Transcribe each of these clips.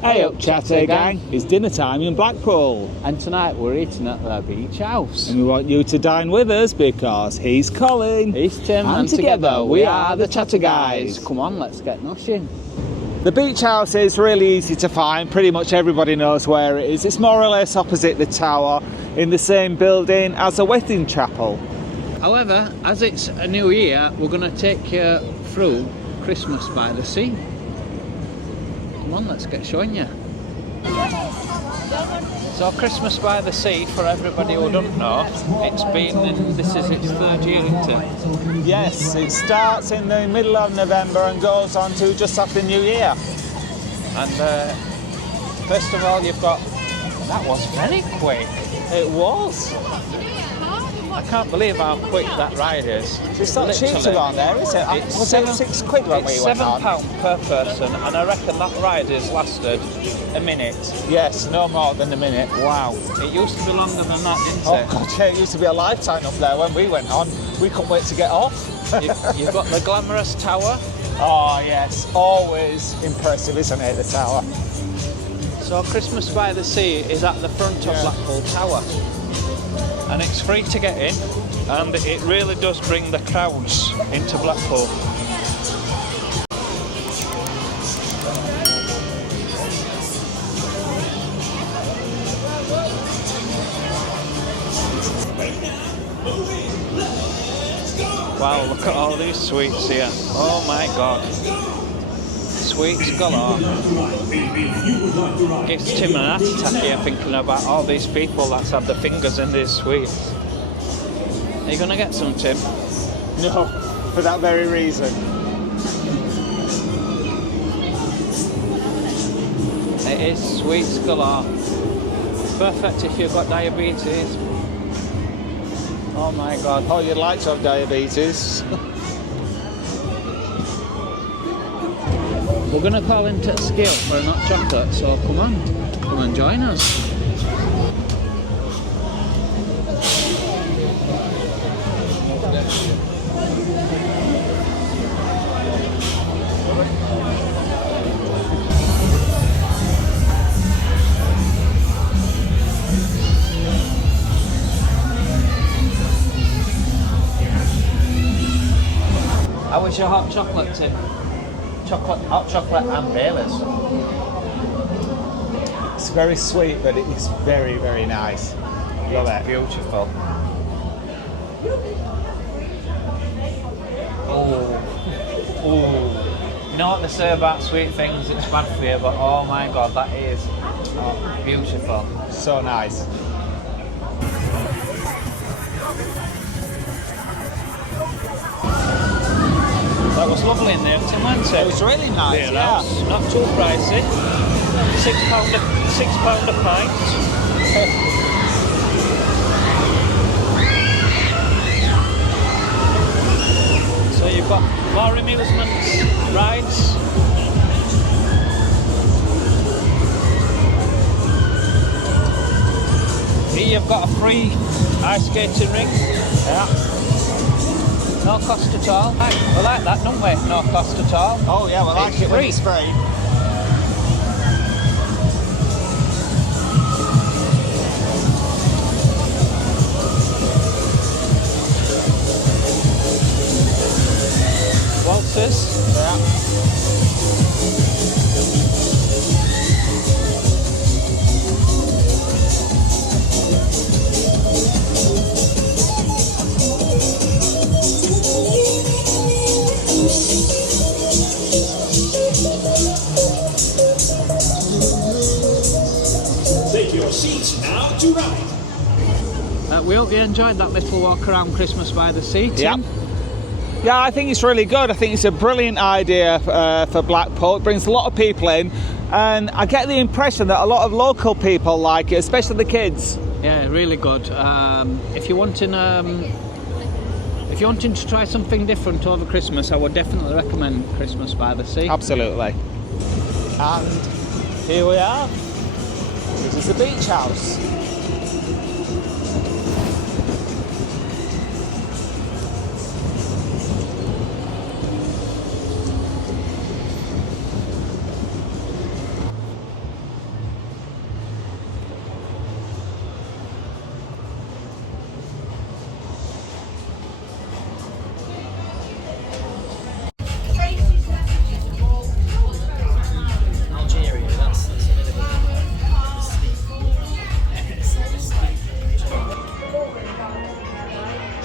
Hey up, Chatter gang, it's dinner time in Blackpool. And tonight we're eating at the beach house. And we want you to dine with us because he's Colin. He's Tim, and together we are the Chatter Guys. Come on, let's get noshing. The beach house is really easy to find, pretty much everybody knows where it is. It's more or less opposite the tower, in the same building as a wedding chapel. However, as it's a new year, we're going to take you through Christmas by the Sea. Come on, let's get showing you. So Christmas by the Sea, for everybody who don't know, this is its third year, isn't it? Yes, it starts in the middle of November and goes on to just after New Year. And first of all, you've got... That was very quick. It was. I can't believe how quick that ride is. It's not cheap to go on there, is it? Was it £6 when we went on? It's £7 per person, and I reckon that ride has lasted a minute. Yes, no more than a minute. Wow. It used to be longer than that, didn't Oh it? God, yeah, it used to be a lifetime up there when we went on. We couldn't wait to get off. You've got the glamorous tower. Oh yes, always impressive, isn't it, the tower? So Christmas by the Sea is at the front of Blackpool Tower. And it's free to get in, and it really does bring the crowds into Blackpool. Wow, look at all these sweets here. Oh my God. Sweets galore. Gives Tim an heart attack here thinking about all these people that's had their fingers in these sweets. Are you going to get some, Tim? No, for that very reason. It is sweets galore. Perfect if you've got diabetes. Oh my God, oh, you'd like to have diabetes. We're going to call into scale for a hot chocolate, so come on join us. How was your hot chocolate, Tim? Hot chocolate and Baileys. It's very sweet, but it is very, very nice. Love it. Beautiful. Oh. You know what they say about sweet things, it's bad for you, but oh my God, that is beautiful. So nice. That was lovely in there, Tim, wasn't it? It was really nice, yeah. Not too pricey. £6 a pint. So you've got more amusements, rides. Here you've got a free ice skating ring. Yeah. No cost at all. We like that, don't we? No cost at all. Oh yeah, we like it when it's free. Waltzes. Yeah. To ride. We hope you enjoyed that little walk around Christmas by the Sea, Tim. Yeah, I think it's really good. I think it's a brilliant idea for Blackpool. It brings a lot of people in, and I get the impression that a lot of local people like it, especially the kids. Yeah, really good. If you're wanting to try something different over Christmas, I would definitely recommend Christmas by the Sea. Absolutely. And here we are. This is the beach house.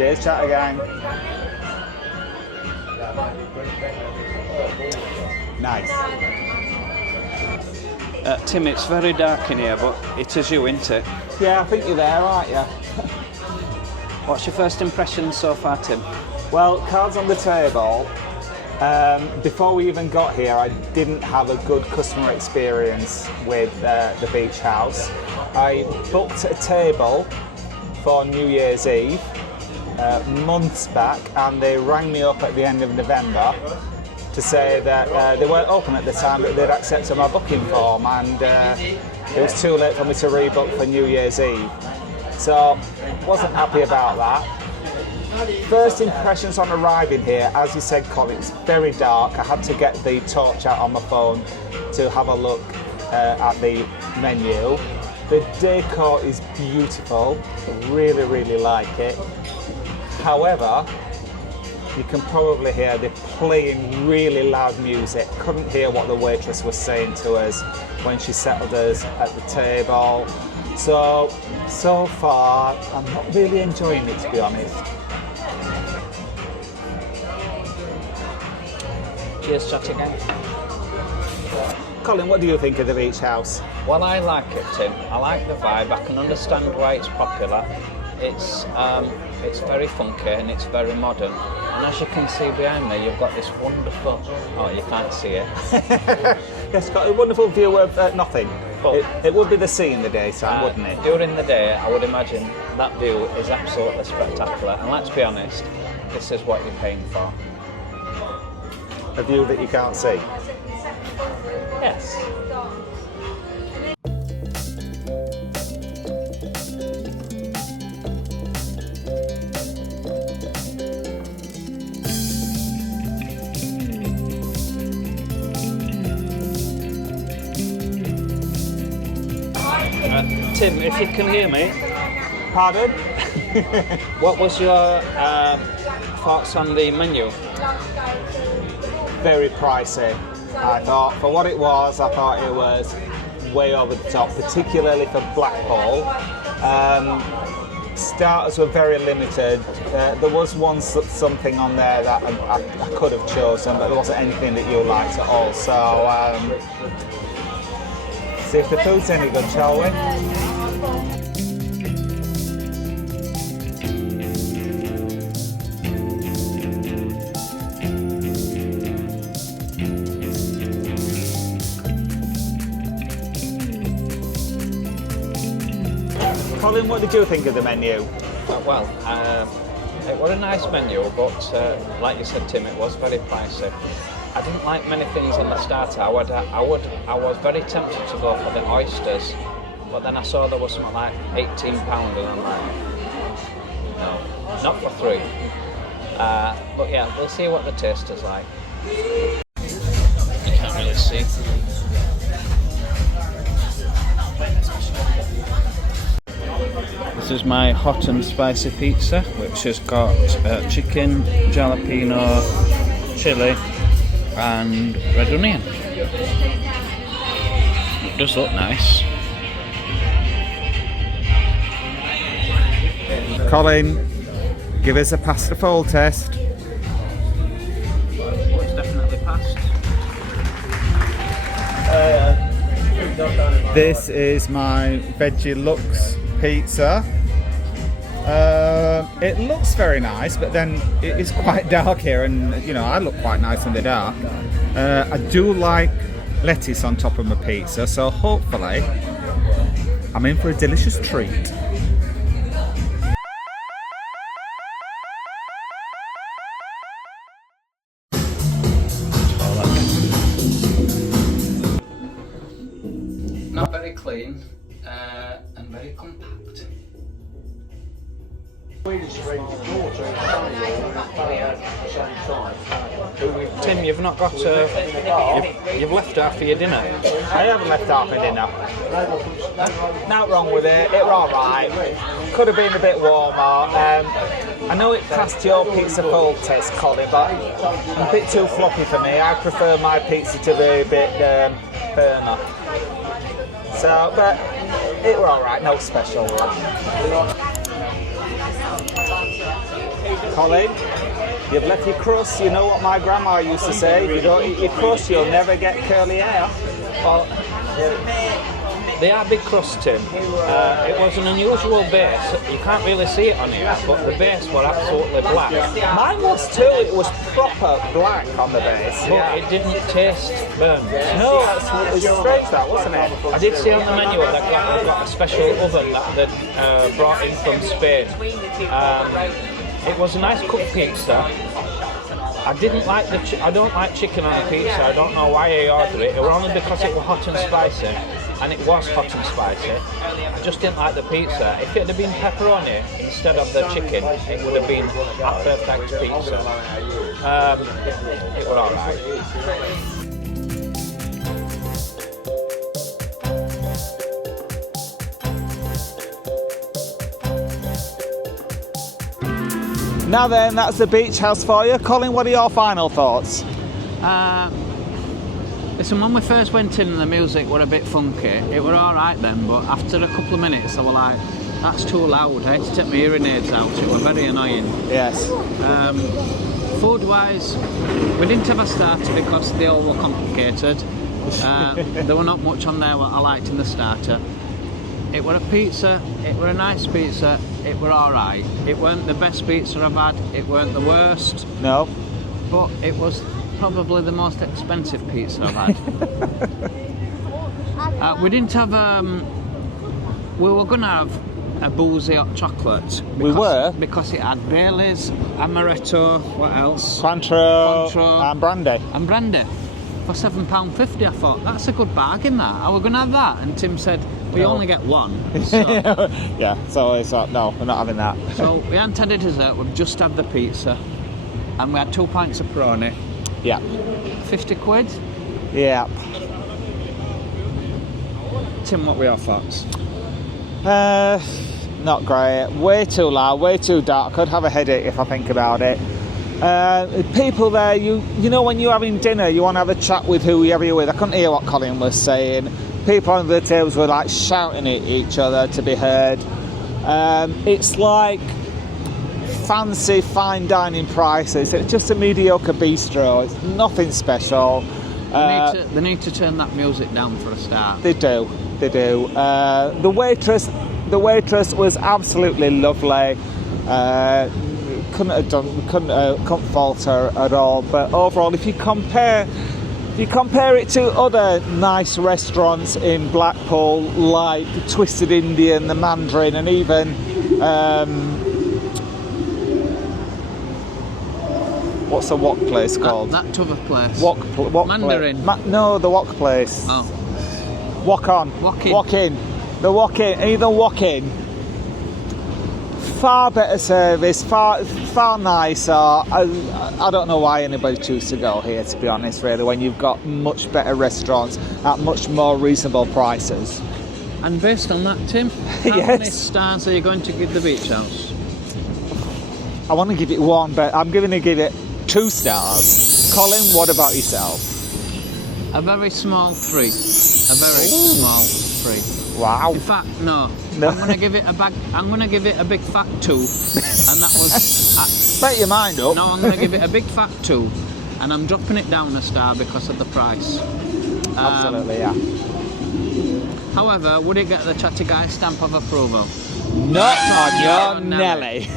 Cheers, chat again. Nice. Tim, it's very dark in here, but it is you, isn't it? Yeah, I think you're there, aren't you? What's your first impression so far, Tim? Well, cards on the table. Before we even got here, I didn't have a good customer experience with the beach house. I booked a table for New Year's Eve months back, and they rang me up at the end of November to say that they weren't open at the time, but they'd accepted my booking form, and it was too late for me to rebook for New Year's Eve. So, wasn't happy about that. First impressions on arriving here, as you said, Colin, it's very dark. I had to get the torch out on my phone to have a look at the menu. The decor is beautiful. I really, really like it. However, you can probably hear they're playing really loud music. Couldn't hear what the waitress was saying to us when she settled us at the table. So far, I'm not really enjoying it, to be honest. Cheers, chat again. Colin, what do you think of the beach house? Well, I like it, Tim. I like the vibe. I can understand why it's popular. It's very funky and it's very modern. And as you can see behind me, you've got this wonderful... Oh, you can't see it. Yes, got a wonderful view of nothing. But it would be the sea in the daytime, wouldn't it? During the day, I would imagine that view is absolutely spectacular. And let's be honest, this is what you're paying for. A view that you can't see. Yes. Tim, if you can hear me. Pardon? What was your thoughts on the menu? Very pricey. I thought, for what it was, I thought it was way over the top, particularly for Blackpool. Starters were very limited. There was something on there that I could have chosen, but there wasn't anything that you liked at all. So, see if the food's any good, shall we? Colin, what did you think of the menu? Well, it was a nice menu, but like you said, Tim, it was very pricey. I didn't like many things on the starter. I was very tempted to go for the oysters, but then I saw there was something like £18, and I'm like, no, not for three. But yeah, we'll see what the taste is like. You can't really see. This is my hot and spicy pizza, which has got chicken, jalapeno, chilli and red onion. It does look nice. Colin, give us a pasta fold test. Oh, it's definitely passed. This is my Veggie Lux pizza. It looks very nice, but then it is quite dark here, and you know, I look quite nice in the dark. I do like lettuce on top of my pizza, so hopefully I'm in for a delicious treat. Not very clean and very compact. Tim, you've not got you've left half of your dinner. I haven't left half my dinner. Not wrong with it, it's alright. Could have been a bit warmer. I know it passed your pizza fold test, Colin, but I'm a bit too floppy for me. I prefer my pizza to be a bit firmer. So, but it were alright, no special. Colin, you've left your crust. You know what my grandma used to say, if you don't eat your crust, you'll never get curly hair. Well, they are big crust, Tim. It was an unusual base. You can't really see it on here, but the base were absolutely black. Mine was too. It was proper black on the base. But it didn't taste burnt. No, it was strange that, wasn't it? I did see on the menu that they've got a special oven that they brought in from Spain. It was a nice cooked pizza. I didn't like I don't like chicken on a pizza. I don't know why I ordered it. It was only because it was hot and spicy. And it was hot and spicy. I just didn't like the pizza. If it had been pepperoni instead of the chicken, it would have been a perfect pizza. It was alright. Now then, that's the beach house for you. Colin, what are your final thoughts? Listen, when we first went in, the music were a bit funky. It were alright then, but after a couple of minutes I was like, that's too loud. I had to take my hearing aids out. It was very annoying. Yes. Food wise, we didn't have a starter because they all were complicated. There were not much on there what I liked in the starter. It were a pizza, it were a nice pizza, it were alright. It weren't the best pizza I've had, it weren't the worst. No. But it was probably the most expensive pizza I've had. We didn't have, we were going to have a boozy hot chocolate. Because it had Baileys, amaretto, what else? Cointreau and brandy. And brandy. For £7.50, I thought, that's a good bargain that. I was going to have that, and Tim said, we only get one. So. Yeah, so it's like, no, we're not having that. So we hadn't had a dessert, we've just had the pizza. And we had 2 pints of prawny. Yeah. 50 quid? Yeah. Tim, what were your thoughts? Not great. Way too loud, way too dark. I could have a headache if I think about it. People there, you know, when you're having dinner, you want to have a chat with whoever you're with. I couldn't hear what Colin was saying. People on the tables were like shouting at each other to be heard. It's like fancy fine dining prices. It's just a mediocre bistro. It's nothing special. They need to turn that music down for a start. They do. The waitress was absolutely lovely. Couldn't fault her at all. But overall, if you compare it to other nice restaurants in Blackpool, like Twisted Indian, the Mandarin, and even what's the wok place called? That other place. Wok Mandarin. No, the wok place. Oh. Wok in. The wok in. Either wok in. Far better service, far nicer. I don't know why anybody chooses to go here, to be honest, really, when you've got much better restaurants at much more reasonable prices. And based on that, Tim, how many stars are you going to give the beach house? I want to give it 1, but I'm going to give it 2 stars. Colin, what about yourself? A very small 3. A very small 3. Wow. In fact, no. I'm going to give it a big fat 2, and that was. Bet your mind up. No, I'm going to give it a big fat 2, and I'm dropping it down a star because of the price. Absolutely, yeah. However, would it get the chatty guy stamp of approval? Not on your Nelly.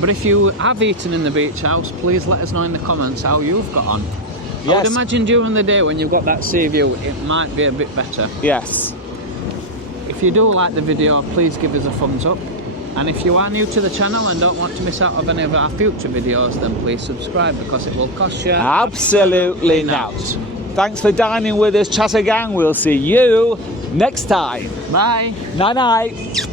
But if you have eaten in the beach house, please let us know in the comments how you've got on. Yes. I would imagine during the day when you've got that sea view, it might be a bit better. Yes. If you do like the video, please give us a thumbs up. And if you are new to the channel and don't want to miss out on any of our future videos, then please subscribe because it will cost you absolutely not. Thanks for dining with us, Chatter Gang. We'll see you next time. Bye. Night night.